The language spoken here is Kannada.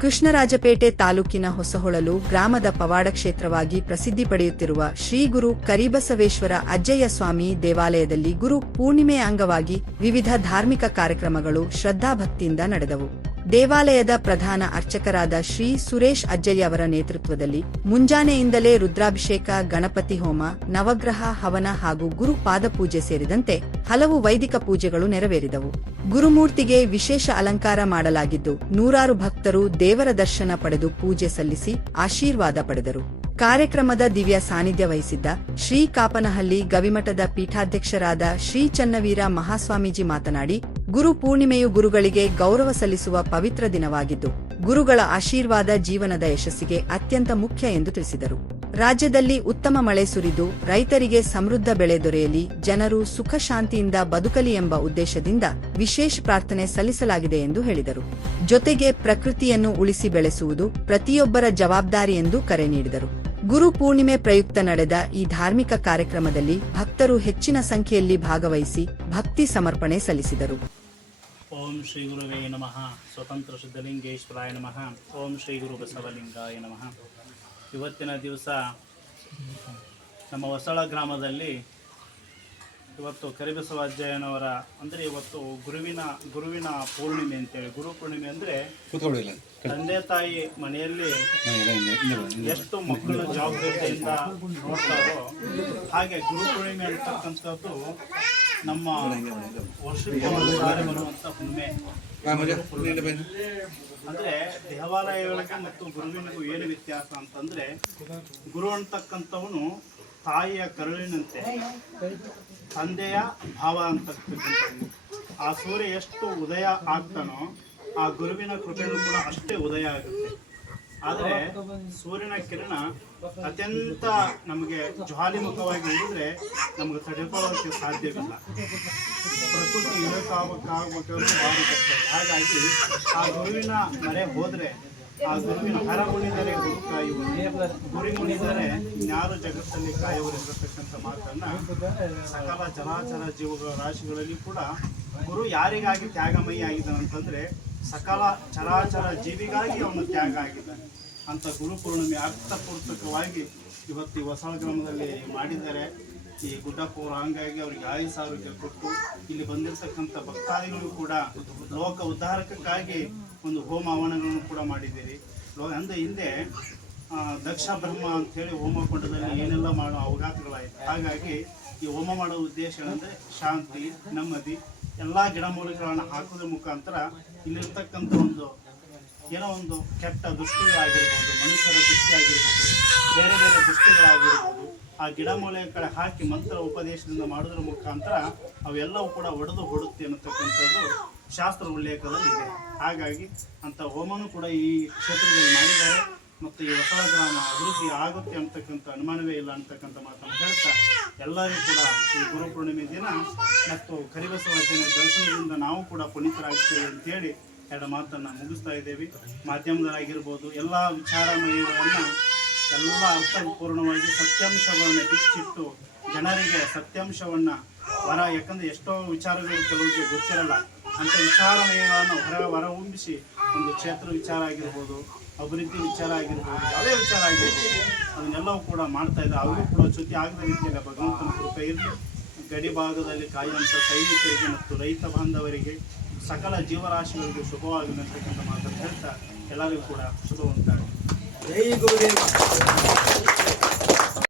ಕೃಷ್ಣರಾಜಪೇಟೆ ತಾಲೂಕಿನ ಹೊಸಹೊಳಲು ಗ್ರಾಮದ ಪವಾಡ ಕ್ಷೇತ್ರವಾಗಿ ಪ್ರಸಿದ್ಧಿ ಪಡೆಯುತ್ತಿರುವ ಶ್ರೀ ಗುರು ಕರಿಬಸವೇಶ್ವರ ಅಜ್ಜಯ್ಯ ಸ್ವಾಮಿ ದೇವಾಲಯದಲ್ಲಿ ಗುರು ಪೂರ್ಣಿಮೆಯ ಅಂಗವಾಗಿ ವಿವಿಧ ಧಾರ್ಮಿಕ ಕಾರ್ಯಕ್ರಮಗಳು ಶ್ರದ್ಧಾಭಕ್ತಿಯಿಂದ ನಡೆದವು. ದೇವಾಲಯದ ಪ್ರಧಾನ ಅರ್ಚಕರಾದ ಶ್ರೀ ಸುರೇಶ್ ಅಜ್ಜಯ್ಯ ಅವರ ನೇತೃತ್ವದಲ್ಲಿ ಮುಂಜಾನೆಯಿಂದಲೇ ರುದ್ರಾಭಿಷೇಕ, ಗಣಪತಿ ಹೋಮ, ನವಗ್ರಹ ಹವನ ಹಾಗೂ ಗುರು ಪಾದಪೂಜೆ ಸೇರಿದಂತೆ ಹಲವು ವೈದಿಕ ಪೂಜೆಗಳು ನೆರವೇರಿದವು. ಗುರುಮೂರ್ತಿಗೆ ವಿಶೇಷ ಅಲಂಕಾರ ಮಾಡಲಾಗಿದ್ದು, ನೂರಾರು ಭಕ್ತರು ದೇವರ ದರ್ಶನ ಪಡೆದು ಪೂಜೆ ಸಲ್ಲಿಸಿ ಆಶೀರ್ವಾದ ಪಡೆದರು. ಕಾರ್ಯಕ್ರಮದ ದಿವ್ಯ ಸಾನ್ನಿಧ್ಯ ವಹಿಸಿದ್ದ ಶ್ರೀ ಕಾಪನಹಳ್ಳಿ ಗವಿಮಠದ ಪೀಠಾಧ್ಯಕ್ಷರಾದ ಶ್ರೀ ಚನ್ನವೀರ ಮಹಾಸ್ವಾಮೀಜಿ ಮಾತನಾಡಿ, ಗುರು ಪೂರ್ಣಿಮೆಯು ಗುರುಗಳಿಗೆ ಗೌರವ ಸಲ್ಲಿಸುವ ಪವಿತ್ರ ದಿನವಾಗಿದ್ದು, ಗುರುಗಳ ಆಶೀರ್ವಾದ ಜೀವನದ ಯಶಸ್ಸಿಗೆ ಅತ್ಯಂತ ಮುಖ್ಯ ಎಂದು ತಿಳಿಸಿದರು. ರಾಜ್ಯದಲ್ಲಿ ಉತ್ತಮ ಮಳೆ ಸುರಿದು ರೈತರಿಗೆ ಸಮೃದ್ಧ ಬೆಳೆ ದೊರೆಯಲಿ, ಜನರು ಸುಖ ಶಾಂತಿಯಿಂದ ಬದುಕಲಿ ಎಂಬ ಉದ್ದೇಶದಿಂದ ವಿಶೇಷ ಪ್ರಾರ್ಥನೆ ಸಲ್ಲಿಸಲಾಗಿದೆ ಎಂದು ಹೇಳಿದರು. ಜೊತೆಗೆ ಪ್ರಕೃತಿಯನ್ನು ಉಳಿಸಿ ಬೆಳೆಸುವುದು ಪ್ರತಿಯೊಬ್ಬರ ಜವಾಬ್ದಾರಿ ಎಂದು ಕರೆ ನೀಡಿದರು. ಗುರು ಪೂರ್ಣಿಮೆ ಪ್ರಯುಕ್ತ ನಡೆದ ಈ ಧಾರ್ಮಿಕ ಕಾರ್ಯಕ್ರಮದಲ್ಲಿ ಭಕ್ತರು ಹೆಚ್ಚಿನ ಸಂಖ್ಯೆಯಲ್ಲಿ ಭಾಗವಹಿಸಿ ಭಕ್ತಿ ಸಮರ್ಪಣೆ ಸಲ್ಲಿಸಿದರು. ಓಂ ಶ್ರೀ ಗುರುವೇ ನಮಃ. ಸ್ವತಂತ್ರ ಸಿದ್ಧಲಿಂಗೇಶ್ವರಾಯ ನಮಃ. ಓಂ ಶ್ರೀ ಗುರು ಬಸವಲಿಂಗಾಯ ನಮಃ. ಇವತ್ತಿನ ದಿವಸ ನಮ್ಮ ಹೊಸಳ ಗ್ರಾಮದಲ್ಲಿ ಇವತ್ತು ಕರಿಬಸವ ಅಜ್ಜಯ್ಯನವರ ಅಂದರೆ ಇವತ್ತು ಗುರುವಿನ ಪೂರ್ಣಿಮೆ ಅಂತೇಳಿ. ಗುರು ಪೂರ್ಣಿಮೆ ಅಂದರೆ ತಂದೆ ತಾಯಿ ಮನೆಯಲ್ಲಿ ಎಷ್ಟು ಮಕ್ಕಳ ಜವಾಬ್ದಾರಿಯಿಂದ ನೋಡ್ತಾರೋ ಹಾಗೆ ಗುರು ಪೂರ್ಣಿಮೆ ಅಂತಕ್ಕಂಥದ್ದು ನಮ್ಮ ವರ್ಷಕ್ಕೆ ಒಂದು ಸಾರಿ ಬರುವಂಥ ಹುಣ್ಣಿಮೆ. ಅಂದರೆ ದೇವಾಲಯಗಳಿಗೆ ಮತ್ತು ಗುರುವಿನಿಗೂ ಏನು ವ್ಯತ್ಯಾಸ ಅಂತಂದರೆ, ಗುರು ಅಂತಕ್ಕಂಥವನು ತಾಯಿಯ ಕರುಳಿನಂತೆ, ತಂದೆಯ ಭಾವ ಅಂತಕ್ಕಂಥದ್ದು. ಆ ಸೂರ್ಯ ಎಷ್ಟು ಉದಯ ಆಗ್ತಾನೋ ಆ ಗುರುವಿನ ಕೃಪೆಯೂ ಕೂಡ ಅಷ್ಟೇ ಉದಯ ಆಗುತ್ತೆ. ಆದರೆ ಸೂರ್ಯನ ಕಿರಣ ಅತ್ಯಂತ ನಮಗೆ ಜ್ವಾಲಿಮುಖವಾಗಿ ಉಳಿದ್ರೆ ನಮಗೆ ತಡೆಕೊಳ್ಳೋಕ್ಕೆ ಸಾಧ್ಯವಿಲ್ಲ. ಪ್ರಕೃತಿ ಇರಕ್ಕಾಗಬೇಕಾದ್ರೆ ಭಾರಿ ಕಷ್ಟ. ಹಾಗಾಗಿ ಆ ಗುರುವಿನ ಮರೆ ಹೋದರೆ, ಆ ಗುರುವಿನ ಹರ ಮುಣಿದರೆ ಗುರು ಕಾಯುವರು, ಗುರಿ ಮುಣಿದರೆ ಇನ್ಯಾರು ಜಗತ್ತಲ್ಲಿ ಕಾಯುವರು ಇರತಕ್ಕಂಥ ಮಾತನ್ನ ಸಕಲ ಚರಾಚರ ಜೀವಗಳ ರಾಶಿಗಳಲ್ಲಿ ಕೂಡ ಗುರು ಯಾರಿಗಾಗಿ ತ್ಯಾಗಮಯಿ ಆಗಿದ್ದಾನಂತಂದ್ರೆ ಸಕಲ ಚರಾಚರ ಜೀವಿಗಾಗಿ ಅವನು ತ್ಯಾಗ ಆಗಿದ್ದಾನೆ ಅಂತ ಗುರು ಪೂರ್ಣಿಮೆ ಅರ್ಥಪೂರ್ತಕವಾಗಿ ಇವತ್ತು ಈ ಹೊಸಳ ಗ್ರಾಮದಲ್ಲಿ ಮಾಡಿದ್ದಾರೆ. ಈ ಗುಡ್ಡಪ್ಪವರು ಹಂಗಾಗಿ ಅವರಿಗೆ ಆಯುಷ್ ಆರೋಗ್ಯ ಕೊಟ್ಟು ಇಲ್ಲಿ ಬಂದಿರತಕ್ಕಂಥ ಭಕ್ತಾದಿಗಳು ಕೂಡ ಲೋಕ ಉದ್ಧಾರಕ್ಕಾಗಿ ಒಂದು ಹೋಮ ಹವನಗಳನ್ನು ಕೂಡ ಮಾಡಿದ್ದೀರಿ. ಅಂದರೆ ಹಿಂದೆ ದಕ್ಷ ಬ್ರಹ್ಮ ಅಂಥೇಳಿ ಹೋಮ ಕೊಂಡದಲ್ಲಿ ಏನೆಲ್ಲ ಮಾಡೋ ಅವಘಾತಗಳಾಯಿತು. ಹಾಗಾಗಿ ಈ ಹೋಮ ಮಾಡೋ ಉದ್ದೇಶ ಏನಂದರೆ ಶಾಂತಿ, ನೆಮ್ಮದಿ, ಎಲ್ಲ ಗಿಡಮೂಲಿಕೆಗಳನ್ನು ಹಾಕೋದ್ರ ಮುಖಾಂತರ ಇಲ್ಲಿರ್ತಕ್ಕಂಥ ಏನೋ ಒಂದು ಕೆಟ್ಟ ದೃಷ್ಟಿಗಳಾಗಿರ್ಬೋದು, ಮನುಷ್ಯರ ದೃಷ್ಟಿ ಆಗಿರ್ಬೋದು, ಬೇರೆ ಬೇರೆ ದೃಷ್ಟಿಗಳಾಗಿರ್ಬೋದು, ಆ ಗಿಡಮೂಲಿಕೆ ಕಡೆ ಹಾಕಿ ಮಂತ್ರ ಉಪದೇಶದಿಂದ ಮಾಡೋದ್ರ ಮುಖಾಂತರ ಅವೆಲ್ಲವೂ ಕೂಡ ಒಡೆದು ಹೊಡುತ್ತೆ ಅನ್ನತಕ್ಕಂಥದ್ದು ಶಾಸ್ತ್ರ ಉಲ್ಲೇಖದಲ್ಲಿ ಇದೆ. ಹಾಗಾಗಿ ಅಂಥ ಹೋಮನೂ ಕೂಡ ಈ ಕ್ಷೇತ್ರದಲ್ಲಿ ಮಾಡಿದ್ದಾರೆ ಮತ್ತು ಈ ಹೊಸಳ ಗ್ರಾಮ ಅಭಿವೃದ್ಧಿ ಆಗುತ್ತೆ ಅಂತಕ್ಕಂಥ ಅನುಮಾನವೇ ಇಲ್ಲ ಅಂತಕ್ಕಂಥ ಮಾತನ್ನು ಹೇಳ್ತಾ, ಎಲ್ಲರಿಗೂ ಕೂಡ ಈ ಗುರು ಪೂರ್ಣಿಮೆ ದಿನ ಮತ್ತು ಕರಿಬಸವ ಅಜ್ಜನ ದರ್ಶನದಿಂದ ನಾವು ಕೂಡ ಪುನೀತರಾಗ್ತೇವೆ ಅಂತೇಳಿ ಎರಡು ಮಾತನ್ನು ಮುಗಿಸ್ತಾ ಇದ್ದೇವೆ. ಮಾಧ್ಯಮದಲ್ಲಾಗಿರ್ಬೋದು ಎಲ್ಲ ವಿಚಾರಮಯಗಳನ್ನು ಎಲ್ಲ ಅರ್ಥಪೂರ್ಣವಾಗಿ ಸತ್ಯಾಂಶವನ್ನು ಬಿಚ್ಚಿಟ್ಟು ಜನರಿಗೆ ಸತ್ಯಾಂಶವನ್ನು ಯಾಕಂದರೆ ಎಷ್ಟೋ ವಿಚಾರಗಳು ಕೆಲವರಿಗೆ ಗೊತ್ತಿರಲ್ಲ, ಅಂಥ ವಿಚಾರಮಯಗಳನ್ನು ಹೊರಹೊಮ್ಮಿಸಿ ಒಂದು ಕ್ಷೇತ್ರ ವಿಚಾರ ಆಗಿರ್ಬೋದು, ಅಭಿವೃದ್ಧಿ ವಿಚಾರ ಆಗಿರ್ಬೋದು, ಯಾವುದೇ ವಿಚಾರ ಆಗಿರ್ಬೋದು ಅದನ್ನೆಲ್ಲವೂ ಕೂಡ ಮಾಡ್ತಾ ಇದ್ದಾರೆ. ಅವರು ಕೂಡ ಚ್ಯುತಿ ಆಗದ ರೀತಿಯಲ್ಲಿ ಭಗವಂತನ ಕೃಪೆ ಇರಲಿ. ಗಡಿ ಭಾಗದಲ್ಲಿ ಕಾಯುವಂಥ ಸೈನಿಕರಿಗೆ ಮತ್ತು ರೈತ ಬಾಂಧವರಿಗೆ ಸಕಲ ಜೀವರಾಶಿಗಳಿಗೆ ಶುಭವಾಗಲಿ ಅಂತಕ್ಕಂಥ ಮಾತನ್ನು ಹೇಳ್ತಾ ಎಲ್ಲರಿಗೂ ಕೂಡ ಶುಭ ಉಂಟಾಗಲಿ. ಜೈ ಗುರುದೇವ.